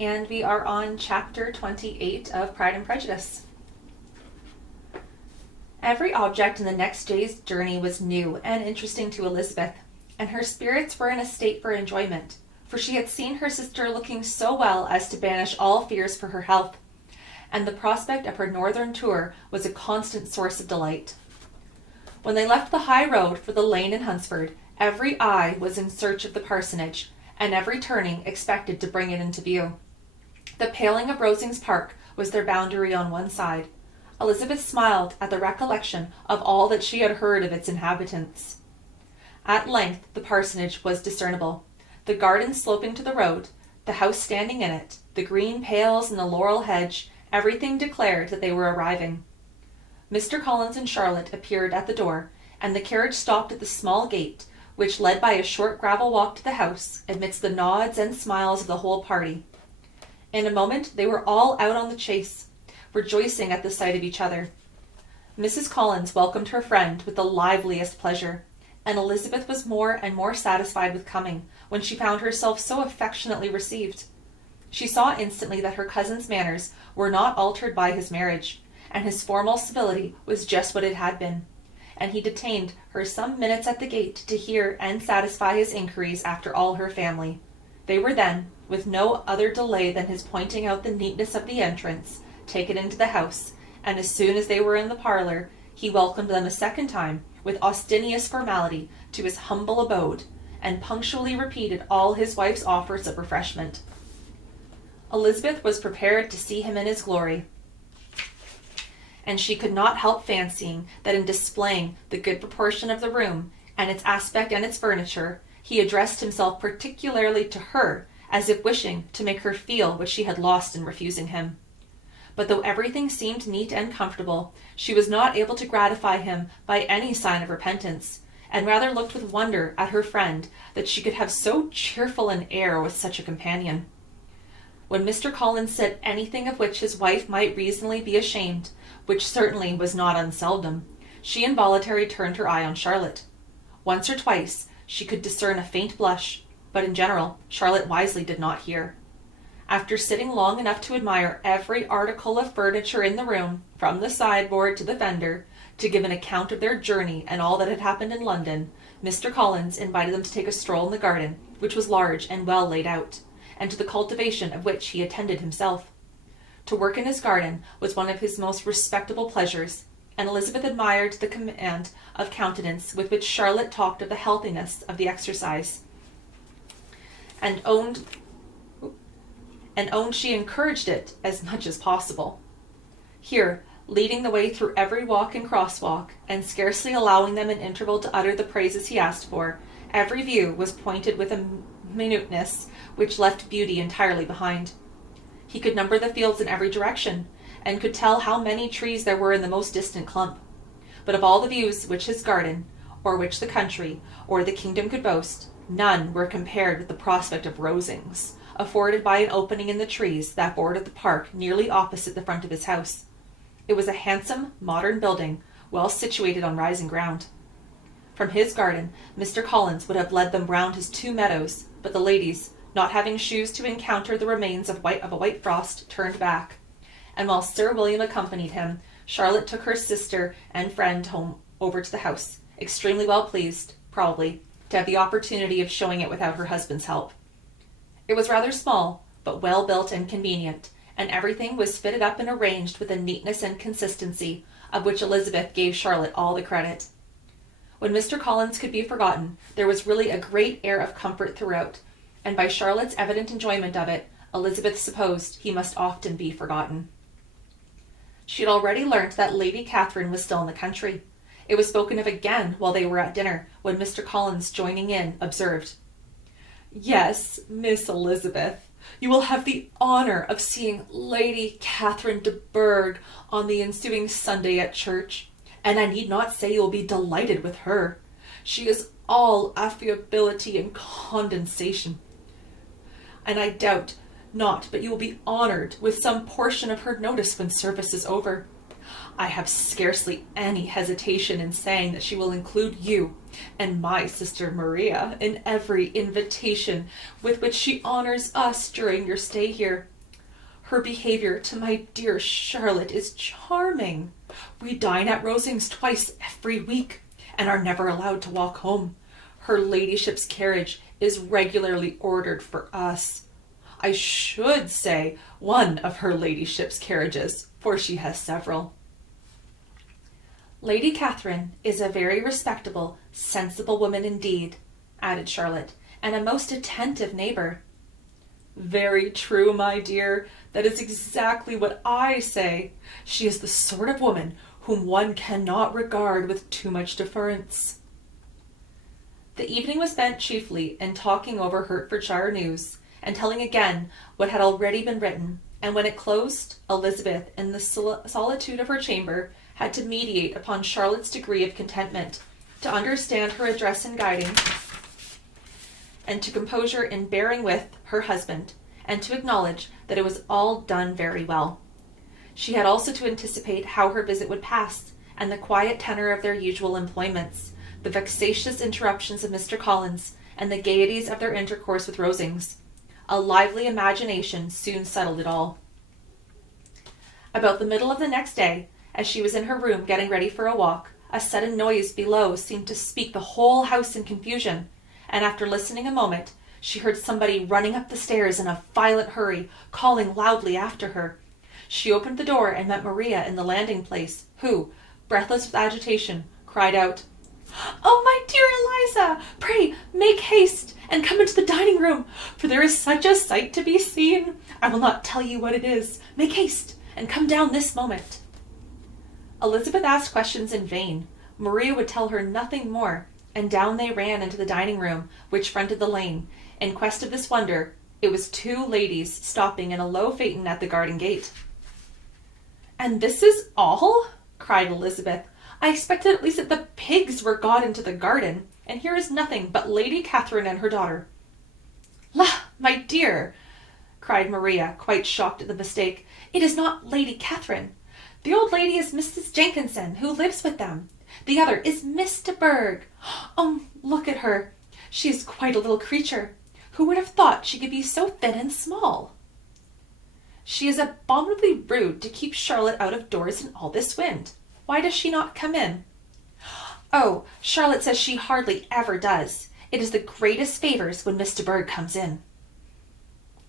and we are on chapter 28 of Pride and Prejudice. Every object in the next day's journey was new and interesting to Elizabeth, and her spirits were in a state for enjoyment, for she had seen her sister looking so well as to banish all fears for her health, and the prospect of her northern tour was a constant source of delight. When they left the high road for the lane in Hunsford, every eye was in search of the parsonage, and every turning expected to bring it into view. The paling of Rosings Park was their boundary on one side. Elizabeth smiled at the recollection of all that she had heard of its inhabitants. At length the parsonage was discernible, the garden sloping to the road, the house standing in it, the green pales and the laurel hedge, everything declared that they were arriving. Mr. Collins and Charlotte appeared at the door, and the carriage stopped at the small gate, which led by a short gravel walk to the house, amidst the nods and smiles of the whole party. In a moment they were all out on the chase, rejoicing at the sight of each other. Mrs. Collins welcomed her friend with the liveliest pleasure, and Elizabeth was more and more satisfied with coming when she found herself so affectionately received. She saw instantly that her cousin's manners were not altered by his marriage, and his formal civility was just what it had been, and he detained her some minutes at the gate to hear and satisfy his inquiries after all her family. They were then, with no other delay than his pointing out the neatness of the entrance, taken into the house, and as soon as they were in the parlour, he welcomed them a second time with ostentatious formality to his humble abode, and punctually repeated all his wife's offers of refreshment. Elizabeth was prepared to see him in his glory, and she could not help fancying that in displaying the good proportion of the room, and its aspect and its furniture, he addressed himself particularly to her, as if wishing to make her feel what she had lost in refusing him. But though everything seemed neat and comfortable, she was not able to gratify him by any sign of repentance, and rather looked with wonder at her friend that she could have so cheerful an air with such a companion. When Mr. Collins said anything of which his wife might reasonably be ashamed, which certainly was not unseldom, she involuntarily turned her eye on Charlotte. Once or twice she could discern a faint blush, but in general Charlotte wisely did not hear. After sitting long enough to admire every article of furniture in the room, from the sideboard to the fender, to give an account of their journey and all that had happened in London, Mr. Collins invited them to take a stroll in the garden, which was large and well laid out, and to the cultivation of which he attended himself. To work in his garden was one of his most respectable pleasures, and Elizabeth admired the command of countenance with which Charlotte talked of the healthiness of the exercise, and owned she encouraged it as much as possible. Here, leading the way through every walk and crosswalk, and scarcely allowing them an interval to utter the praises he asked for, every view was pointed with a minuteness which left beauty entirely behind. He could number the fields in every direction, and could tell how many trees there were in the most distant clump. But of all the views which his garden, or which the country, or the kingdom could boast, none were compared with the prospect of Rosings, afforded by an opening in the trees that bordered the park nearly opposite the front of his house. It was a handsome, modern building, well situated on rising ground. From his garden, Mr. Collins would have led them round his 2 meadows, but the ladies, not having shoes to encounter the remains of a white frost, turned back, and while Sir William accompanied him, Charlotte took her sister and friend home over to the house, extremely well pleased, probably, to have the opportunity of showing it without her husband's help. It was rather small, but well built and convenient, and everything was fitted up and arranged with a neatness and consistency of which Elizabeth gave Charlotte all the credit. When Mr. Collins could be forgotten, there was really a great air of comfort throughout, and by Charlotte's evident enjoyment of it, Elizabeth supposed he must often be forgotten. She had already learnt that Lady Catherine was still in the country. It was spoken of again while they were at dinner, when Mr. Collins, joining in, observed, "Yes, Miss Elizabeth, you will have the honour of seeing Lady Catherine de Bourgh on the ensuing Sunday at church, and I need not say you will be delighted with her. She is all affability and condescension, and I doubt not but you will be honoured with some portion of her notice when service is over. I have scarcely any hesitation in saying that she will include you and my sister Maria in every invitation with which she honors us during your stay here. Her behavior to my dear Charlotte is charming. We dine at Rosings twice every week, and are never allowed to walk home. Her ladyship's carriage is regularly ordered for us. I should say one of her ladyship's carriages, for she has several. Lady Catherine is a very respectable, sensible woman indeed, added Charlotte, and a most attentive neighbour. Very true, my dear. That is exactly what I say. She is the sort of woman whom one cannot regard with too much deference. The evening was spent chiefly in talking over Hertfordshire news, and telling again what had already been written, and when it closed, Elizabeth, in the solitude of her chamber, had to meditate upon Charlotte's degree of contentment, to understand her address in guiding, and to composure in bearing with her husband, and to acknowledge that it was all done very well. She had also to anticipate how her visit would pass, and the quiet tenor of their usual employments, the vexatious interruptions of Mr. Collins, and the gaieties of their intercourse with Rosings. A lively imagination soon settled it all. About the middle of the next day, as she was in her room getting ready for a walk, a sudden noise below seemed to speak the whole house in confusion, and after listening a moment, she heard somebody running up the stairs in a violent hurry, calling loudly after her. She opened the door and met Maria in the landing place, who, breathless with agitation, cried out, "Oh, my dear Eliza, pray make haste and come into the dining room, for there is such a sight to be seen. I will not tell you what it is. Make haste and come down this moment." Elizabeth asked questions in vain. Maria would tell her nothing more, and down they ran into the dining room, which fronted the lane. In quest of this wonder, it was two ladies stopping in a low phaeton at the garden gate. "And this is all?" cried Elizabeth. "I expected at least that the pigs were got into the garden, and here is nothing but Lady Catherine and her daughter." "La, my dear," cried Maria, quite shocked at the mistake, "it is not Lady Catherine. The old lady is Mrs. Jenkinson, who lives with them. The other is Miss de Bourgh. Oh, look at her. She is quite a little creature. Who would have thought she could be so thin and small? She is abominably rude to keep Charlotte out of doors in all this wind. Why does she not come in?" "Oh, Charlotte says she hardly ever does. It is the greatest favours when Miss de Bourgh comes in."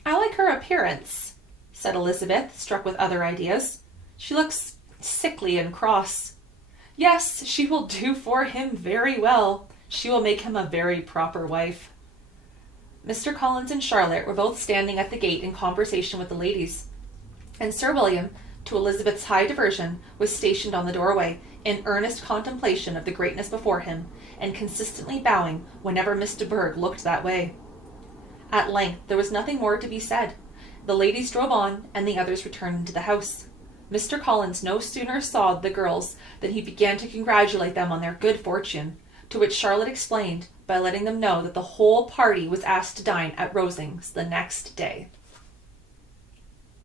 "I like her appearance," said Elizabeth, struck with other ideas. "She looks sickly and cross." "Yes, she will do for him very well. She will make him a very proper wife." Mr. Collins and Charlotte were both standing at the gate in conversation with the ladies, and Sir William, to Elizabeth's high diversion, was stationed on the doorway, in earnest contemplation of the greatness before him, and consistently bowing whenever Miss de Bourgh looked that way. At length there was nothing more to be said. The ladies drove on, and the others returned into the house. Mr. Collins no sooner saw the girls than he began to congratulate them on their good fortune, to which Charlotte explained by letting them know that the whole party was asked to dine at Rosings the next day.